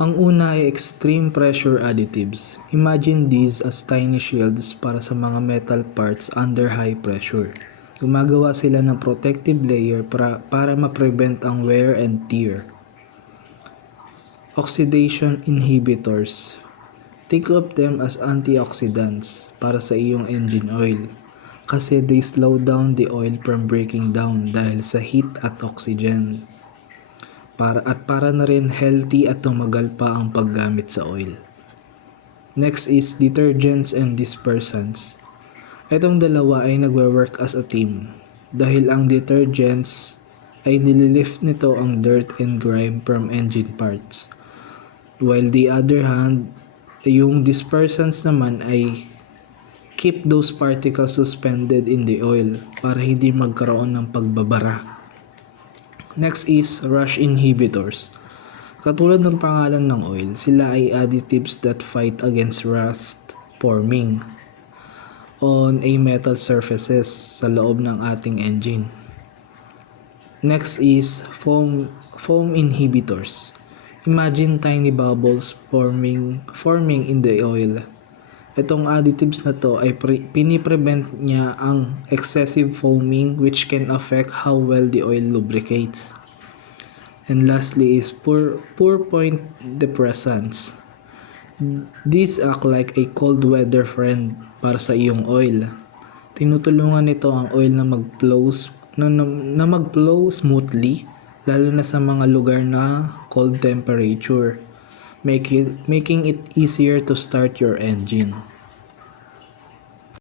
Ang una ay extreme pressure additives. Imagine these as tiny shields para sa mga metal parts under high pressure. Gumagawa sila ng protective layer para ma-prevent ang wear and tear. Oxidation inhibitors. Think of them as antioxidants para sa iyong engine oil kasi they slow down the oil from breaking down dahil sa heat at oxygen. Para na rin healthy at tumagal pa ang paggamit sa oil. Next is detergents and dispersants. Itong dalawa ay nagwo-work as a team dahil ang detergents ay nililift nito ang dirt and grime from engine parts. While the other hand, yung dispersants naman ay keep those particles suspended in the oil para hindi magkaroon ng pagbabara. Next is rush inhibitors. Katulad ng pangalan ng oil, sila ay additives that fight against rust forming on a metal surfaces sa loob ng ating engine. Next is foam inhibitors. Imagine tiny bubbles forming in the oil. Itong additives na to ay piniprevent niya ang excessive foaming which can affect how well the oil lubricates. And lastly is pour point depressants. These act like a cold weather friend para sa iyong oil. Tinutulungan nito ang oil na mag-flow smoothly lalo na sa mga lugar na cold temperature, making it easier to start your engine.